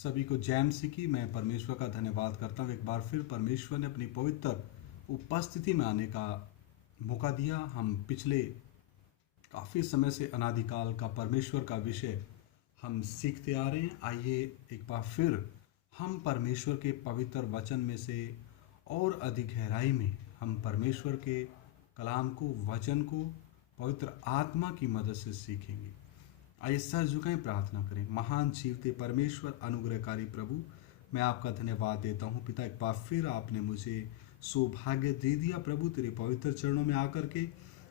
सभी को जय मसीह की। मैं परमेश्वर का धन्यवाद करता हूँ। एक बार फिर परमेश्वर ने अपनी पवित्र उपस्थिति में आने का मौका दिया। हम पिछले काफ़ी समय से अनादिकाल का परमेश्वर का विषय हम सीखते आ रहे हैं। आइए एक बार फिर हम परमेश्वर के पवित्र वचन में से और अधिक गहराई में हम परमेश्वर के कलाम को, वचन को पवित्र आत्मा की मदद से सीखेंगे। आइए सर झुकाएं, प्रार्थना करें। महान जीवते परमेश्वर, अनुग्रहकारी प्रभु, मैं आपका धन्यवाद देता हूँ पिता। एक बार फिर आपने मुझे सौभाग्य दे दिया प्रभु, तेरे पवित्र चरणों में आकर के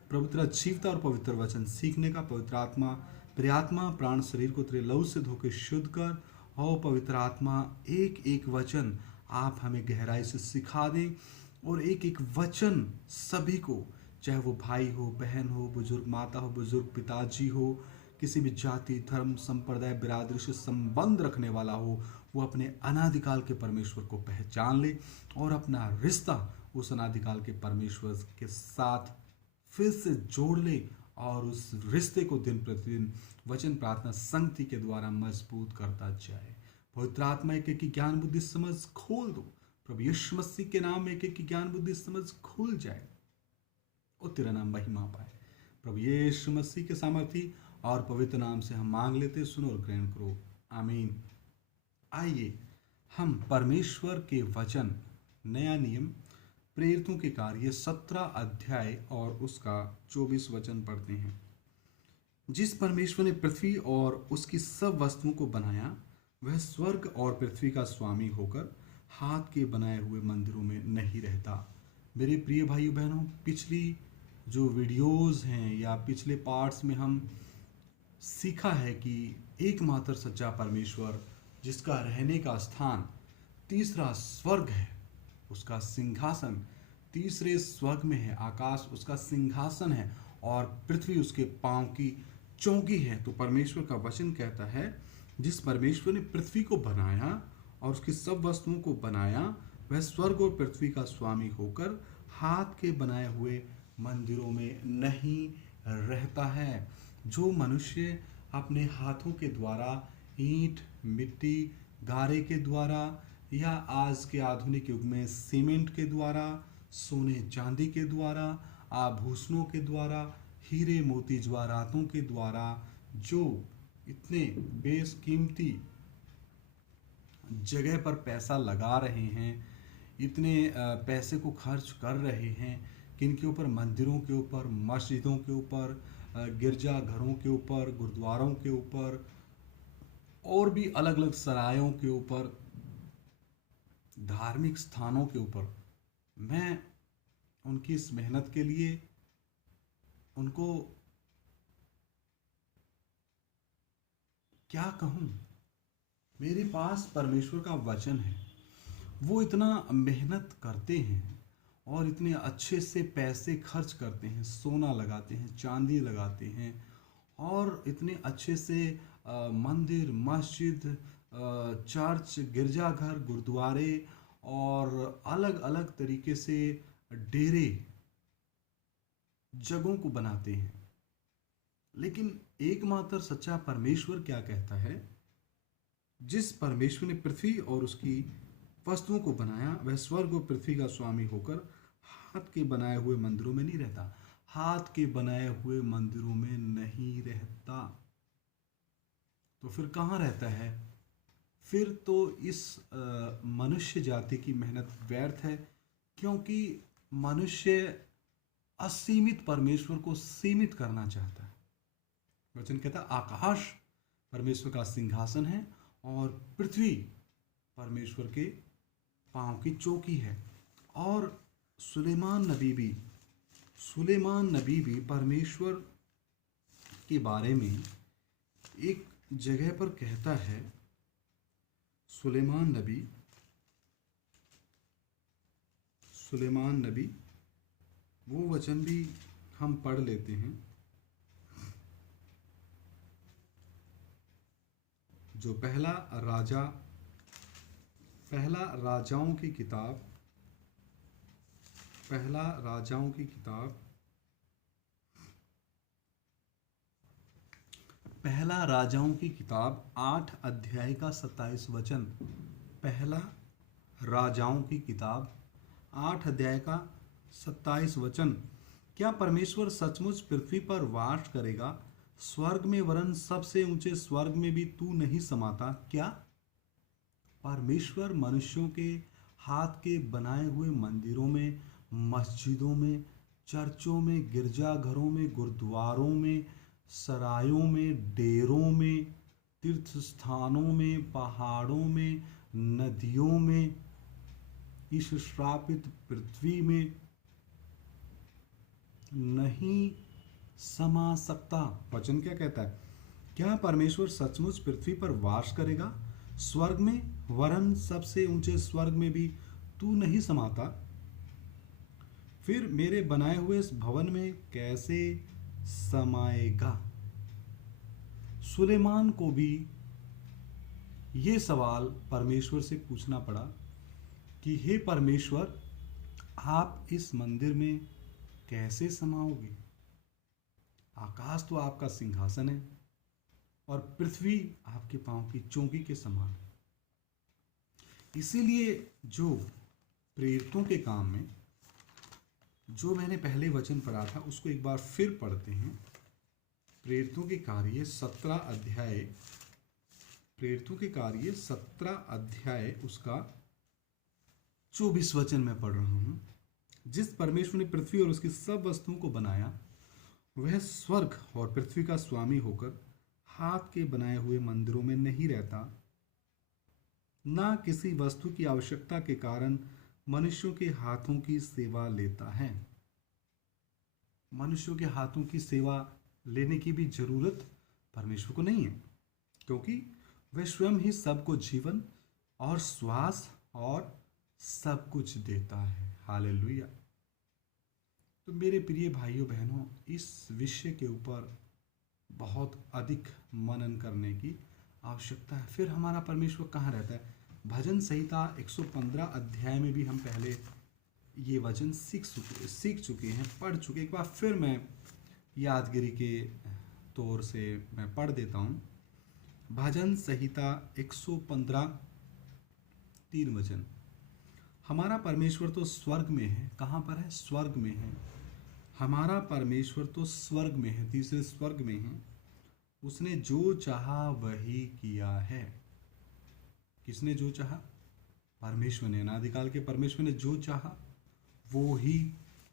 प्रभु तेरा जीवता और पवित्र वचन सीखने का। पवित्र आत्मा, तेरे आत्मा प्राण शरीर को तेरे लहू से धोके शुद्ध कर। और पवित्र आत्मा, एक एक वचन आप हमें गहराई से सिखा दें और एक एक वचन सभी को, चाहे वो भाई हो, बहन हो, बुजुर्ग माता हो, बुजुर्ग पिताजी हो, किसी भी जाति, धर्म, संप्रदाय, बिरादरी से संबंध रखने वाला हो, वो अपने अनादिकाल के परमेश्वर को पहचान ले और अपना रिश्ता उस अनादिकाल के परमेश्वर के साथ फिर से जोड़ ले और उस रिश्ते को दिन प्रतिदिन वचन, प्रार्थना, संगति के द्वारा मजबूत करता जाए। पवित्र आत्मा, एक एक की ज्ञान बुद्धि समझ खोल दो प्रभु यीशु मसीह के नाम में। एक एक की ज्ञान बुद्धि समझ खुल जाए और तेरा नाम महिमा पाए। प्रभु यीशु मसीह के सामर्थी और पवित्र नाम से हम मांग लेते, सुनो और ग्रहण करो, आमीन। आइए हम परमेश्वर के वचन, नया नियम, प्रेरितों के कार्य 17 अध्याय और उसका 24 वचन पढ़ते हैं। जिस परमेश्वर ने पृथ्वी और उसकी सब वस्तुओं को बनाया, वह स्वर्ग और पृथ्वी का स्वामी होकर हाथ के बनाए हुए मंदिरों में नहीं रहता। मेरे प्रिय भाइयों बहनों, पिछली जो वीडियोस हैं या पिछले पार्ट्स में हम सीखा है कि एकमात्र सच्चा परमेश्वर, जिसका रहने का स्थान तीसरा स्वर्ग है, उसका सिंहासन तीसरे स्वर्ग में है, आकाश उसका सिंहासन है और पृथ्वी उसके पांव की चौकी है। तो परमेश्वर का वचन कहता है, जिस परमेश्वर ने पृथ्वी को बनाया और उसकी सब वस्तुओं को बनाया, वह स्वर्ग और पृथ्वी का स्वामी होकर हाथ के बनाए हुए मंदिरों में नहीं रहता है। जो मनुष्य अपने हाथों के द्वारा ईंट, मिट्टी, गारे के द्वारा या आज के आधुनिक युग में सीमेंट के द्वारा, सोने चांदी के द्वारा, आभूषणों के द्वारा, हीरे मोती जवाहरातों के द्वारा जो इतने बेशकीमती जगह पर पैसा लगा रहे हैं, इतने पैसे को खर्च कर रहे हैं, किनके ऊपर? मंदिरों के ऊपर, मस्जिदों के ऊपर, गिरजाघरों के ऊपर, गुरुद्वारों के ऊपर और भी अलग अलग सरायों के ऊपर, धार्मिक स्थानों के ऊपर। मैं उनकी इस मेहनत के लिए उनको क्या कहूँ। मेरे पास परमेश्वर का वचन है, वो इतना मेहनत करते हैं और इतने अच्छे से पैसे खर्च करते हैं, सोना लगाते हैं, चांदी लगाते हैं और इतने अच्छे से मंदिर, मस्जिद, चर्च, गिरजाघर, गुरुद्वारे और अलग अलग तरीके से डेरे, जगहों को बनाते हैं। लेकिन एकमात्र सच्चा परमेश्वर क्या कहता है? जिस परमेश्वर ने पृथ्वी और उसकी वस्तुओं को बनाया, वह स्वर्ग और पृथ्वी का स्वामी होकर हाथ के बनाए हुए मंदिरों में नहीं रहता। हाथ के बनाए हुए मंदिरों में नहीं रहता तो फिर कहाँ रहता है? फिर तो इस मनुष्य जाति की मेहनत व्यर्थ है, क्योंकि मनुष्य असीमित परमेश्वर को सीमित करना चाहता है। वचन कहता है, आकाश परमेश्वर का सिंहासन है और पृथ्वी परमेश्वर के पांव की चौकी है। और सुलेमान नबी भी परमेश्वर के बारे में एक जगह पर कहता है। सुलेमान नबी वो वचन भी हम पढ़ लेते हैं, जो पहला राजाओं की किताब 5 पहला राजाओं की किताब 8 अध्याय का 27 वचन। पहला राजाओं की किताब 8 अध्याय का 27 वचन। क्या परमेश्वर सचमुच पृथ्वी पर वास करेगा? स्वर्ग में, वरन सबसे ऊंचे स्वर्ग में भी तू नहीं समाता क्या? परमेश्वर मनुष्यों के हाथ के बनाए हुए मंदिरों में, मस्जिदों में, चर्चों में, गिरजाघरों में, गुरुद्वारों में, सरायों में, डेरों में, तीर्थ स्थानों में, पहाड़ों में, नदियों में, इस श्रापित पृथ्वी में नहीं समा सकता। वचन क्या कहता है? क्या परमेश्वर सचमुच पृथ्वी पर वास करेगा? स्वर्ग में, वरन सबसे ऊंचे स्वर्ग में भी तू नहीं समाता। फिर मेरे बनाए हुए इस भवन में कैसे समाएगा? सुलेमान को भी ये सवाल परमेश्वर से पूछना पड़ा कि हे परमेश्वर, आप इस मंदिर में कैसे समाओगे? आकाश तो आपका सिंहासन है और पृथ्वी आपके पांव की चौकी के समान है। इसीलिए जो प्रेरितों के काम में जो मैंने पहले वचन पढ़ा था उसको एक बार फिर पढ़ते हैं। प्रेरितों के कार्य 17 अध्याय, प्रेरितों के कार्य 17 अध्याय उसका 24 वचन में पढ़ रहा हूँ। जिस परमेश्वर ने पृथ्वी और उसकी सब वस्तुओं को बनाया, वह स्वर्ग और पृथ्वी का स्वामी होकर हाथ के बनाए हुए मंदिरों में नहीं रहता, ना किसी वस्तु की आवश्यकता के कारण मनुष्यों के हाथों की सेवा लेता है। मनुष्यों के हाथों की सेवा लेने की भी जरूरत परमेश्वर को नहीं है, क्योंकि वह स्वयं ही सबको जीवन और श्वास और सब कुछ देता है। हालेलुया। तो मेरे प्रिय भाइयों बहनों, इस विषय के ऊपर बहुत अधिक मनन करने की आवश्यकता है। फिर हमारा परमेश्वर कहाँ रहता है? भजन संहिता 115 अध्याय में भी हम पहले ये वचन सीख चुके हैं, पढ़ चुके। एक बार फिर मैं यादगिरी के तौर से मैं पढ़ देता हूँ। भजन संहिता 115 3 वचन। हमारा परमेश्वर तो स्वर्ग में है। कहाँ पर है? स्वर्ग में है। हमारा परमेश्वर तो स्वर्ग में है, तीसरे स्वर्ग में है। उसने जो चाहा वही किया है। किसने जो चाहा? परमेश्वर ने, अनादिकाल के परमेश्वर ने जो चाहा वो ही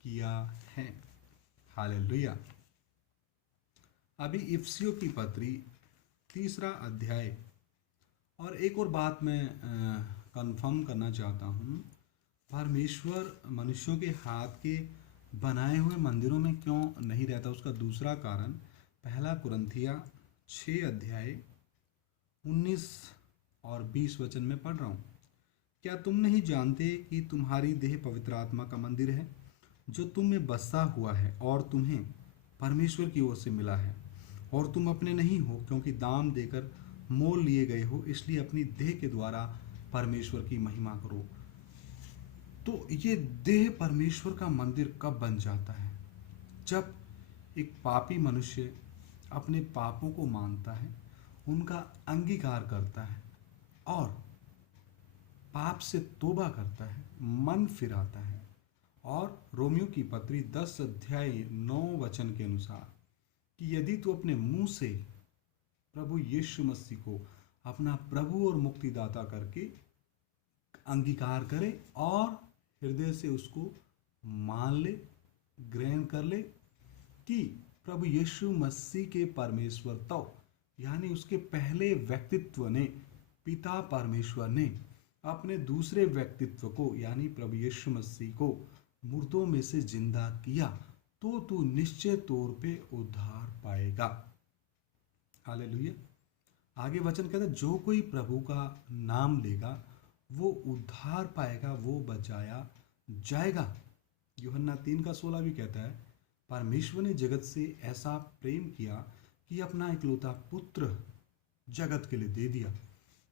किया है। हालेलुया। अभी इफिसियों की पत्री 3 अध्याय, और एक और बात मैं कंफर्म करना चाहता हूँ। परमेश्वर मनुष्यों के हाथ के बनाए हुए मंदिरों में क्यों नहीं रहता? उसका दूसरा कारण पहला कुरिन्थिया 6 अध्याय 19 और 20 वचन में पढ़ रहा हूँ। क्या तुम नहीं जानते कि तुम्हारी देह पवित्र आत्मा का मंदिर है, जो तुम में बसा हुआ है और तुम्हें परमेश्वर की ओर से मिला है, और तुम अपने नहीं हो, क्योंकि दाम देकर मोल लिए गए हो। इसलिए अपनी देह के द्वारा परमेश्वर की महिमा करो। तो ये देह परमेश्वर का मंदिर कब बन जाता है? जब एक पापी मनुष्य अपने पापों को मानता है, उनका अंगीकार करता है और पाप से तौबा करता है, मन फिराता है। और रोमियो की पत्री 10 अध्याय 9 वचन के अनुसार कि यदि तू अपने मुंह से प्रभु यीशु मसीह को अपना प्रभु और मुक्तिदाता करके अंगीकार करे और हृदय से उसको मान ले, ग्रहण कर ले कि प्रभु यीशु मसीह के परमेश्वर तो यानी उसके पहले व्यक्तित्व ने, पिता परमेश्वर ने अपने दूसरे व्यक्तित्व को यानी प्रभु यीशु मसीह को मुर्दों में से जिंदा किया, तो तू निश्चय तौर पे उद्धार पाएगा। हालेलुया। आगे वचन कहता है, जो कोई प्रभु का नाम लेगा वो उद्धार पाएगा, वो बचाया जाएगा। यूहन्ना 3:16 भी कहता है, परमेश्वर ने जगत से ऐसा प्रेम किया कि अपना इकलौता पुत्र जगत के लिए दे दिया,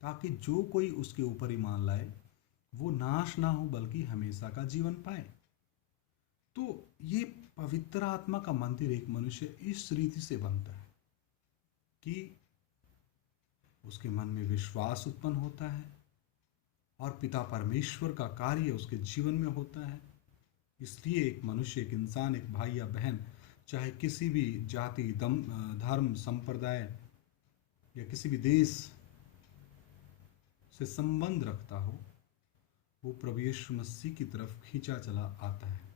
ताकि जो कोई उसके ऊपर ईमान लाए वो नाश ना हो बल्कि हमेशा का जीवन पाए। तो ये पवित्र आत्मा का मंदिर एक मनुष्य इस रीति से बनता है कि उसके मन में विश्वास उत्पन्न होता है और पिता परमेश्वर का कार्य उसके जीवन में होता है। इसलिए एक मनुष्य, एक इंसान, एक भाई या बहन, चाहे किसी भी जाति, धर्म, संप्रदाय या किसी भी देश से संबंध रखता हो, वो प्रभु यीशु मसीह की तरफ खींचा चला आता है,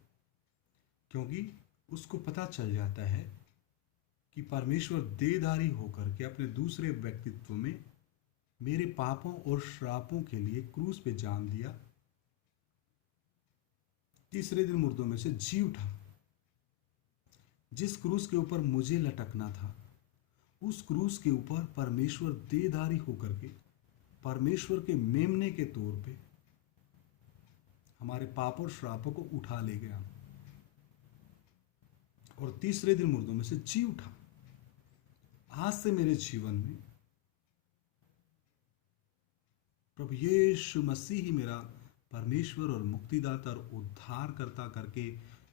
क्योंकि उसको पता चल जाता है कि परमेश्वर देहधारी होकर के अपने दूसरे व्यक्तित्व में मेरे पापों और श्रापों के लिए क्रूस पे जान दिया, तीसरे दिन मुर्दों में से जी उठा। जिस क्रूस के ऊपर मुझे लटकना था, उस क्रूस के ऊपर परमेश्वर देहधारी होकर के परमेश्वर के मेमने के तौर पे हमारे पाप और श्रापों को उठा ले गया और तीसरे दिन मुर्दों में से जी उठा। आज से मेरे जीवन में प्रभु यीशु मसीह ही मेरा परमेश्वर और मुक्तिदाता और उद्धारकर्ता करके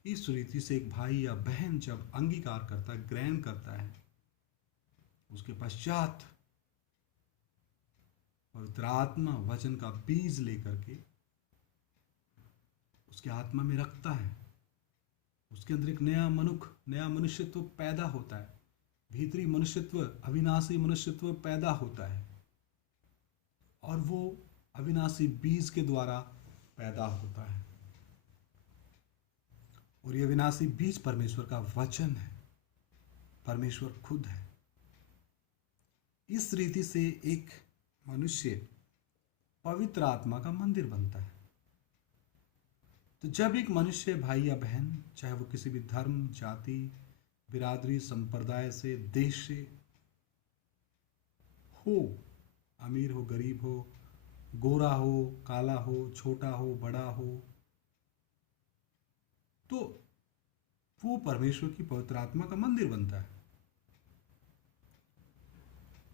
इस रीति से एक भाई या बहन जब अंगीकार करता है, ग्रहण करता है, उसके पश्चात पवित्र आत्मा वचन का बीज लेकर के उसके आत्मा में रखता है। उसके अंदर एक नया मनुष्यत्व पैदा होता है, भीतरी मनुष्यत्व, अविनाशी मनुष्यत्व पैदा होता है और वो अविनाशी बीज के द्वारा पैदा होता है। और ये अविनाशी बीज परमेश्वर का वचन है, परमेश्वर खुद है। इस रीति से एक मनुष्य पवित्र आत्मा का मंदिर बनता है। तो जब एक मनुष्य, भाई या बहन, चाहे वो किसी भी धर्म, जाति, बिरादरी, संप्रदाय से, देश से हो, अमीर हो, गरीब हो, गोरा हो, काला हो, छोटा हो, बड़ा हो, तो वो परमेश्वर की पवित्र आत्मा का मंदिर बनता है।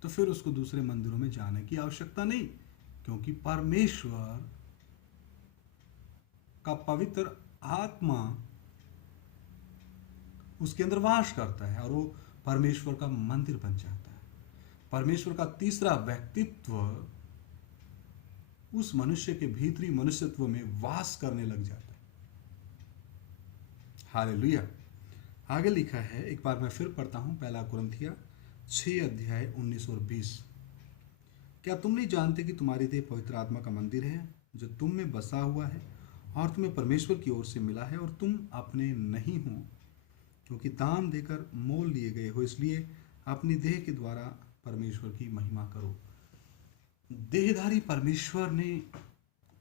तो फिर उसको दूसरे मंदिरों में जाने की आवश्यकता नहीं, क्योंकि परमेश्वर का पवित्र आत्मा उसके अंदर वास करता है और वो परमेश्वर का मंदिर बन जाता है। परमेश्वर का तीसरा व्यक्तित्व उस मनुष्य के भीतरी मनुष्यत्व में वास करने लग जाता है। हालेलुया। आगे लिखा है, एक बार मैं फिर पढ़ता हूं, पहला कुरिन्थिया 6 अध्याय 19 और 20। क्या तुम नहीं जानते कि तुम्हारी देह पवित्र आत्मा का मंदिर है जो तुम में बसा हुआ है और तुम्हें परमेश्वर की ओर से मिला है और तुम अपने नहीं हो, क्योंकि दाम देकर मोल लिए गए हो, इसलिए अपनी देह के द्वारा परमेश्वर की महिमा करो। देहधारी परमेश्वर ने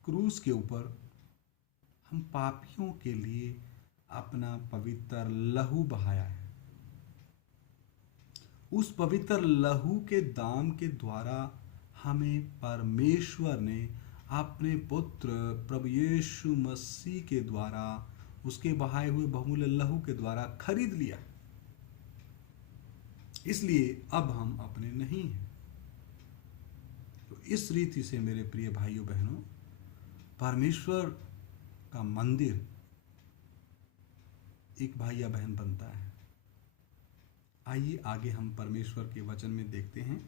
क्रूस के ऊपर हम पापियों के लिए अपना पवित्र लहू बहाया है। उस पवित्र लहू के दाम के द्वारा हमें परमेश्वर ने अपने पुत्र प्रभु यीशु मसीह के द्वारा, उसके बहाए हुए बहुमूल्य लहू के द्वारा खरीद लिया। इसलिए अब हम अपने नहीं हैं। तो इस रीति से मेरे प्रिय भाइयों बहनों, परमेश्वर का मंदिर एक भाई या बहन बनता है। आइए आगे हम परमेश्वर के वचन में देखते हैं।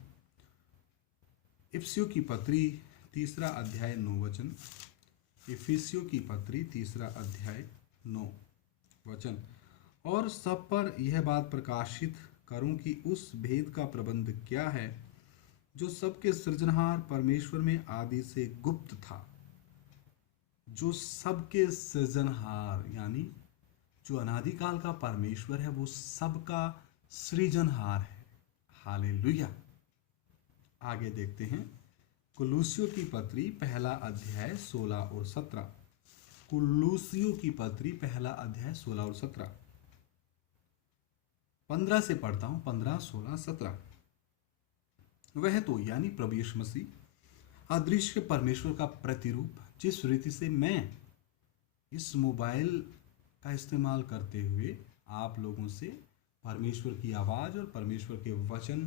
इफिसियों की पत्री 3 अध्याय 9 वचन। इफिसियों की पत्री 3 अध्याय 9 वचन। और सब पर यह बात प्रकाशित करूं कि उस भेद का प्रबंध क्या है जो सबके सृजनहार परमेश्वर में आदि से गुप्त था। जो सबके सृजनहार यानी जो अनादिकाल का परमेश्वर है, वो सबका सृजनहार है। हालेलुया। आगे देखते हैं कुलूसियों की पत्री 1 अध्याय 16 और 17। कुलूसियों की पत्री 1 अध्याय 16 और 17। 15 से पढ़ता हूं, 15, 16, 17। वह तो यानी प्रभु यीशु मसीह अदृश्य परमेश्वर का प्रतिरूप, जिस रीति से मैं इस मोबाइल का इस्तेमाल करते हुए आप लोगों से परमेश्वर की आवाज़ और परमेश्वर के वचन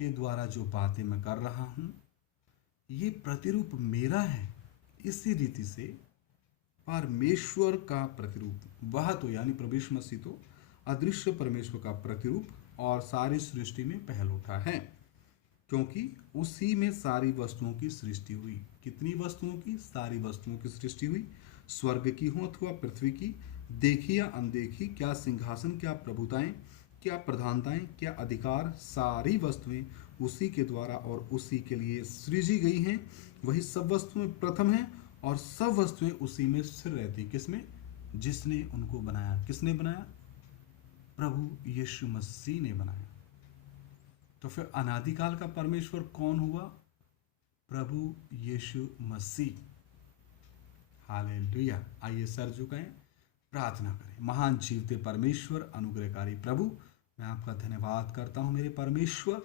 के द्वारा जो बातें मैं कर रहा हूँ, ये प्रतिरूप मेरा है। इसी रीति से परमेश्वर का प्रतिरूप, वह तो यानी प्रभु यीशु मसीह तो अदृश्य परमेश्वर का प्रतिरूप और सारी सृष्टि में पहल उठा है, क्योंकि उसी में सारी वस्तुओं की सृष्टि हुई। कितनी वस्तुओं की? सारी वस्तुओं की सृष्टि हुई, स्वर्ग की हो अथवा पृथ्वी की, देखी या अनदेखी, क्या सिंहासन, क्या प्रभुताएं, क्या प्रधानताएं, क्या अधिकार, सारी वस्तुएं उसी के द्वारा और उसी के लिए सृजी गई हैं। वही सब वस्तुएं प्रथम है और सब वस्तुएं उसी में स्थिर रहती। किसमें? जिसने उनको बनाया। किसने बनाया? प्रभु यीशु मसीह ने बनाया। तो फिर अनादिकाल का परमेश्वर कौन हुआ? प्रभु यीशु मसीह। हालेलुया। आइए सर झुकाएं, प्रार्थना करें। महान जीवते परमेश्वर, अनुग्रहकारी प्रभु, मैं आपका धन्यवाद करता हूं मेरे परमेश्वर।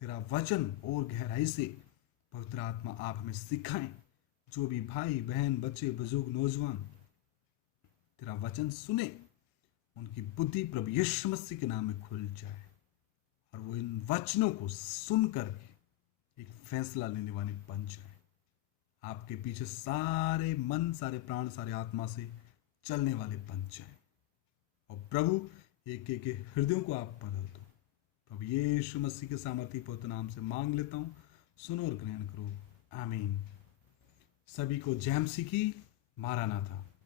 तेरा वचन और गहराई से पवित्र आत्मा आप हमें सिखाएं। जो भी भाई बहन, बच्चे, बुजुर्ग, नौजवान तेरा वचन सुने, उनकी बुद्धि प्रभु यीशु मसीह के नाम में खुल जाए और वो इन वचनों को सुन करके एक फैसला लेने वाले बन जाए। आपके पीछे सारे मन, सारे प्राण, सारे आत्मा से चलने वाले बन जाए। और प्रभु एक एक हृदयों को आप बदल दो। प्रभु यीशु मसीह के सामर्थी पवित्र नाम से मांग लेता हूँ, सुनो और ग्रहण करो। आमीन। सभी को जय मसीह की। मारानाथा।